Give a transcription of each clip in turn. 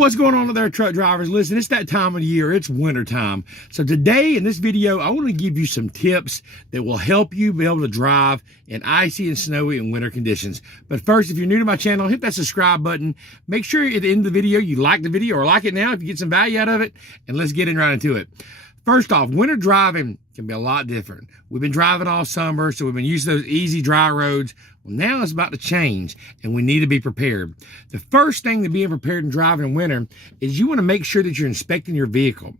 What's going on there, truck drivers? Listen, it's that time of the year. It's winter time. So today in this video, I want to give you some tips that will help you be able to drive in icy and snowy and winter conditions. But first, if you're new to my channel, hit that subscribe button. Make sure at the end of the video, you like the video or like it now if you get some value out of it. And let's get right into it. First off, winter driving can be a lot different. We've been driving all summer, so we've been used to those easy, dry roads. Well, now it's about to change, and we need to be prepared. The first thing to being prepared in driving in winter is you want to make sure that you're inspecting your vehicle.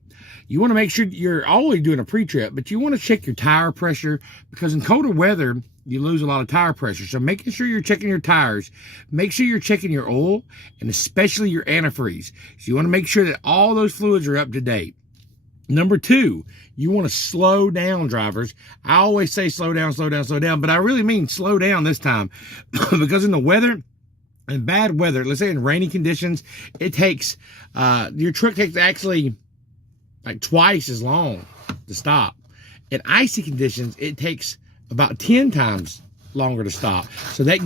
You want to make sure you're always doing a pre-trip, but you want to check your tire pressure because in colder weather, you lose a lot of tire pressure. So making sure you're checking your tires, make sure you're checking your oil, and especially your antifreeze. So you want to make sure that all those fluids are up to date. Number two, you want to slow down, drivers. I always say slow down, slow down, slow down, but I really mean slow down this time because in the weather, in bad weather, let's say in rainy conditions, it takes, your truck takes actually like twice as long to stop. In icy conditions, it takes about 10 times longer to stop. So that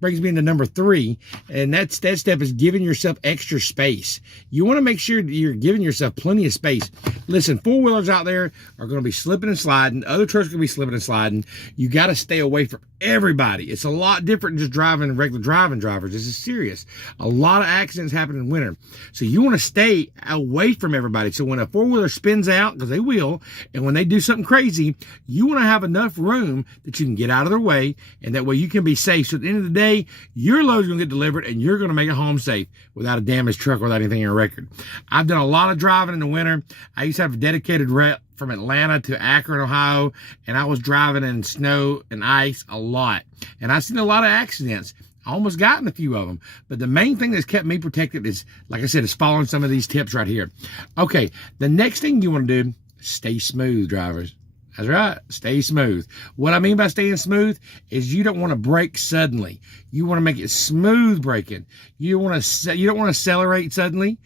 brings me into number three, and that step is giving yourself extra space. You want to make sure that you're giving yourself plenty of space. Listen, four-wheelers out there are going to be slipping and sliding. Other trucks are going to be slipping and sliding. You got to stay away from everybody. It's a lot different than just driving regular driving drivers. This is serious. A lot of accidents happen in winter. So you want to stay away from everybody. So when a four-wheeler spins out, because they will, and when they do something crazy, you want to have enough room that you can get out of their way, and that way you can be safe. So at the end of the day, your load's going to get delivered and you're going to make it home safe without a damaged truck, without anything in your record. I've done a lot of driving in the winter. I used to have a dedicated rep from Atlanta to Akron, Ohio, and I was driving in snow and ice a lot. And I've seen a lot of accidents. I almost got in a few of them. But the main thing that's kept me protected is, like I said, is following some of these tips right here. Okay, the next thing you want to do, stay smooth, drivers. That's right, stay smooth. What I mean by staying smooth is you don't want to brake suddenly. You want to make it smooth braking. You don't want to accelerate suddenly.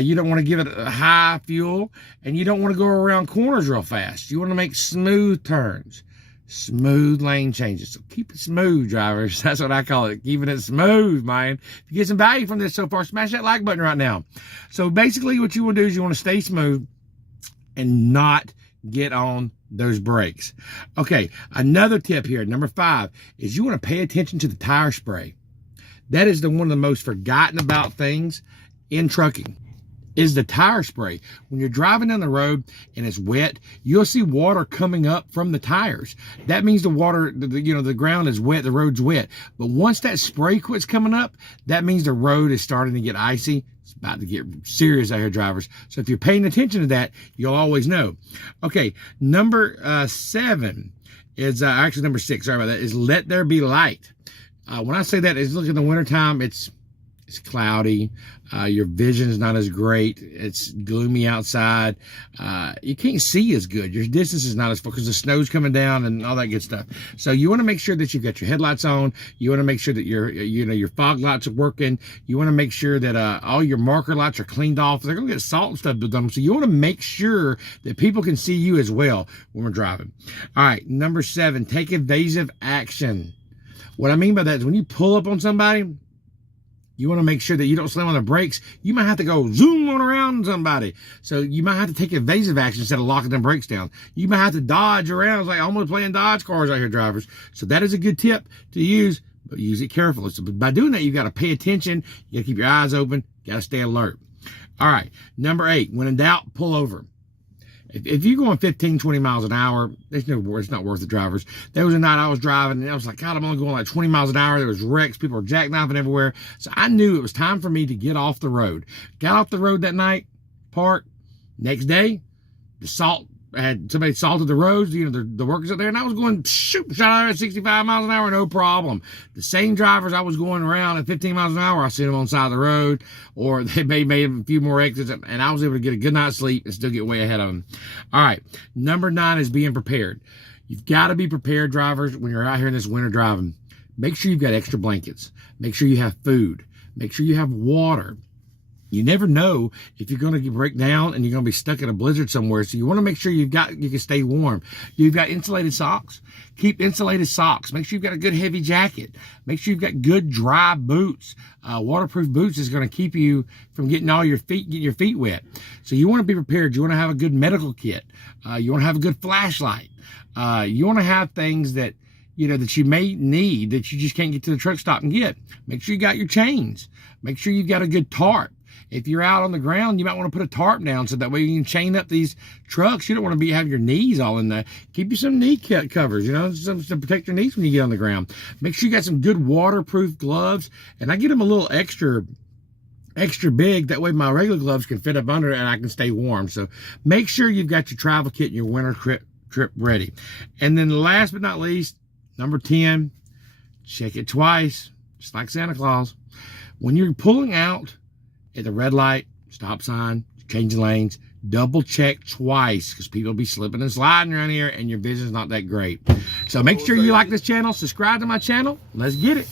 You don't want to give it a high fuel, and you don't want to go around corners real fast. You want to make smooth turns, smooth lane changes. So keep it smooth, drivers. That's what I call it, keeping it smooth, man. If you get some value from this so far, smash that like button right now. So basically what you want to do is you want to stay smooth and not get on those brakes. Okay, another tip here, number 5, is you want to pay attention to the tire spray. That is one of the most forgotten about things in trucking, is the tire spray. When you're driving down the road and it's wet, you'll see water coming up from the tires. That means the water, the ground is wet, the road's wet. But once that spray quits coming up, that means the road is starting to get icy. It's about to get serious out here, drivers. So if you're paying attention to that, you'll always know. Okay, number 7 is, actually number 6, sorry about that, is let there be light. When I say that, is look in the wintertime, it's cloudy. Your vision is not as great. It's gloomy outside. You can't see as good. Your distance is not as far because the snow's coming down and all that good stuff. So you want to make sure that you've got your headlights on. You want to make sure that your fog lights are working. You want to make sure that all your marker lights are cleaned off. They're going to get salt and stuff to them. So you want to make sure that people can see you as well when we're driving. All right, number 7, take evasive action. What I mean by that is when you pull up on somebody, you want to make sure that you don't slam on the brakes. You might have to go zoom on around somebody. So you might have to take evasive action instead of locking them brakes down. You might have to dodge around. It's like almost playing dodge cars out here, drivers. So that is a good tip to use, but use it carefully. So by doing that, you've got to pay attention. You got to keep your eyes open. You got to stay alert. All right, number 8, when in doubt, pull over. If you're going 15, 20 miles an hour, it's not worth it, drivers. There was a night I was driving, and I was like, God, I'm only going like 20 miles an hour. There was wrecks. People were jackknifing everywhere. So I knew it was time for me to get off the road. Got off the road that night, parked. Next day, somebody salted the roads, the workers up there, and I was going, shot out at 65 miles an hour, no problem. The same drivers I was going around at 15 miles an hour, I seen them on the side of the road, or they made a few more exits, and I was able to get a good night's sleep and still get way ahead of them. All right, number 9 is being prepared. You've got to be prepared, drivers, when you're out here in this winter driving. Make sure you've got extra blankets. Make sure you have food. Make sure you have water. You never know if you're going to break down and you're going to be stuck in a blizzard somewhere. So you want to make sure you can stay warm. You've got insulated socks. Keep insulated socks. Make sure you've got a good heavy jacket. Make sure you've got good dry boots. Waterproof boots is going to keep you from getting your feet wet. So you want to be prepared. You want to have a good medical kit. You want to have a good flashlight. You want to have things that that you may need that you just can't get to the truck stop and get. Make sure you got your chains. Make sure you've got a good tarp. If you're out on the ground, you might want to put a tarp down so that way you can chain up these trucks. You don't want to have your knees all in there. Keep you some knee covers, to protect your knees when you get on the ground. Make sure you got some good waterproof gloves. And I get them a little extra big. That way my regular gloves can fit up under it and I can stay warm. So make sure you've got your travel kit and your winter trip ready. And then last but not least, number 10, check it twice, just like Santa Claus. When you're pulling out at the red light, stop sign, changing lanes, double check twice because people be slipping and sliding around here and your vision's not that great. So make sure you like this channel, subscribe to my channel. Let's get it.